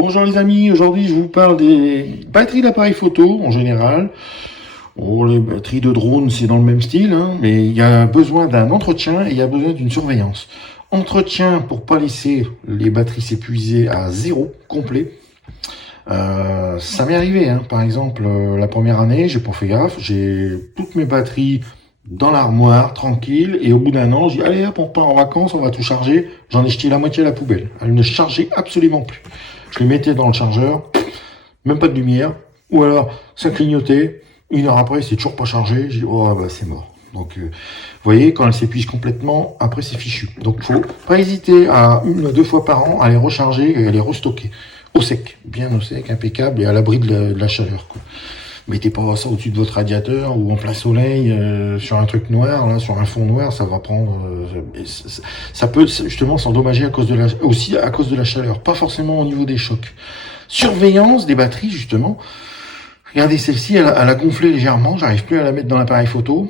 Bonjour les amis, aujourd'hui je vous parle des batteries d'appareils photo en général. Oh, les batteries de drone c'est dans le même style, hein, mais il y a besoin d'un entretien et il y a besoin d'une surveillance. Entretien pour pas laisser les batteries s'épuiser à zéro complet. Ça m'est arrivé, hein. Par exemple, la première année, j'ai pas fait gaffe, j'ai toutes mes batteries dans l'armoire, tranquille, et au bout d'un an, je dis, allez hop, on part en vacances, on va tout charger. J'en ai jeté la moitié à la poubelle. Elles ne chargeaient absolument plus. Je les mettais dans le chargeur, même pas de lumière, ou alors ça clignotait, 1 heure après, c'est toujours pas chargé, j'ai dit, oh bah c'est mort. Donc, vous voyez, quand elles s'épuisent complètement, après c'est fichu. Donc, faut pas hésiter à 1 à 2 fois par an à les recharger et à les restocker. Au sec, bien au sec, impeccable et à l'abri de la chaleur, quoi. Mettez pas ça au-dessus de votre radiateur ou en plein soleil, sur un truc noir, là, sur un fond noir, ça va prendre. Ça peut justement s'endommager aussi à cause de la chaleur, pas forcément au niveau des chocs. Surveillance des batteries, justement. Regardez celle-ci, elle a gonflé légèrement, j'arrive plus à la mettre dans l'appareil photo.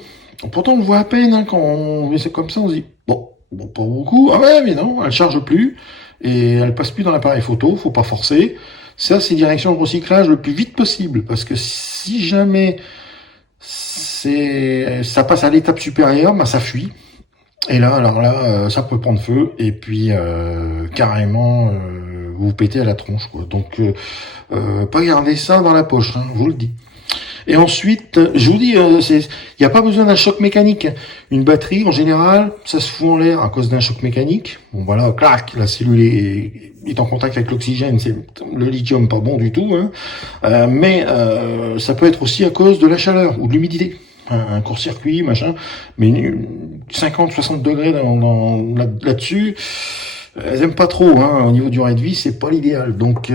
Pourtant, on le voit à peine, hein, quand on met ça comme ça, on se dit, bon, pas beaucoup. Ah ouais, mais non, elle charge plus et elle passe plus dans l'appareil photo, faut pas forcer. Ça, c'est direction de recyclage le plus vite possible, parce que si jamais ça passe à l'étape supérieure, bah ça fuit. Et là, alors là, ça peut prendre feu, et puis carrément, vous vous pétez à la tronche, quoi. Donc, pas garder ça dans la poche, hein, je vous le dis. Et ensuite, je vous dis, il n'y a pas besoin d'un choc mécanique. Une batterie, en général, ça se fout en l'air à cause d'un choc mécanique. Bon, voilà, clac, la cellule est en contact avec l'oxygène, c'est le lithium pas bon du tout, hein. Mais ça peut être aussi à cause de la chaleur ou de l'humidité. Un court-circuit, machin. Mais 50-60 degrés là-dessus, elles aiment pas trop, hein. Au niveau durée de vie, c'est pas l'idéal. Donc,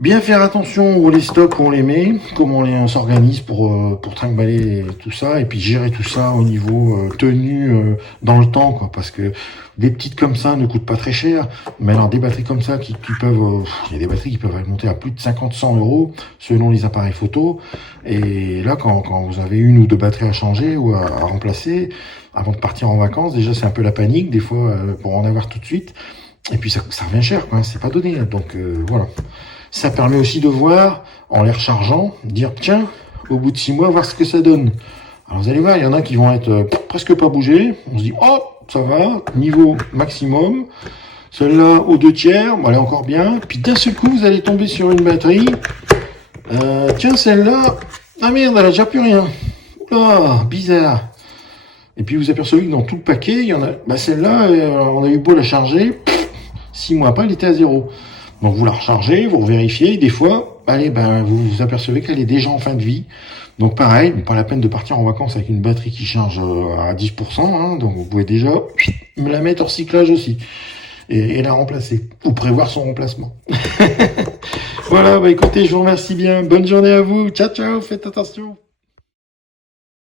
bien faire attention où on les stocke, où on les met, comment on s'organise pour trimballer tout ça, et puis gérer tout ça au niveau tenue dans le temps, quoi, parce que des petites comme ça ne coûtent pas très cher, mais alors des batteries comme ça qui peuvent, il y a des batteries qui peuvent monter à plus de 50-100 euros selon les appareils photo, et là quand vous avez 1 ou 2 batteries à changer ou à remplacer, avant de partir en vacances, déjà c'est un peu la panique, des fois pour en avoir tout de suite, et puis ça revient cher, quoi, c'est pas donné, donc voilà. Ça permet aussi de voir, en les rechargeant, dire tiens, au bout de 6 mois, voir ce que ça donne. Alors vous allez voir, il y en a qui vont être presque pas bougés. On se dit oh, ça va, niveau maximum. Celle-là aux 2/3, bon, elle est encore bien. Puis d'un seul coup, vous allez tomber sur une batterie. Tiens, celle-là, ah merde, elle a déjà plus rien. Oula, bizarre. Et puis vous apercevez que dans tout le paquet, il y en a. Bah celle-là, on a eu beau la charger, 6 mois après, elle était à 0. Donc vous la rechargez, vous vérifiez, et des fois, allez, vous vous apercevez qu'elle est déjà en fin de vie. Donc pareil, pas la peine de partir en vacances avec une batterie qui charge à 10%, hein, donc vous pouvez déjà me la mettre hors recyclage aussi, et la remplacer, ou prévoir son remplacement. Voilà, écoutez, je vous remercie bien, bonne journée à vous, ciao ciao, faites attention.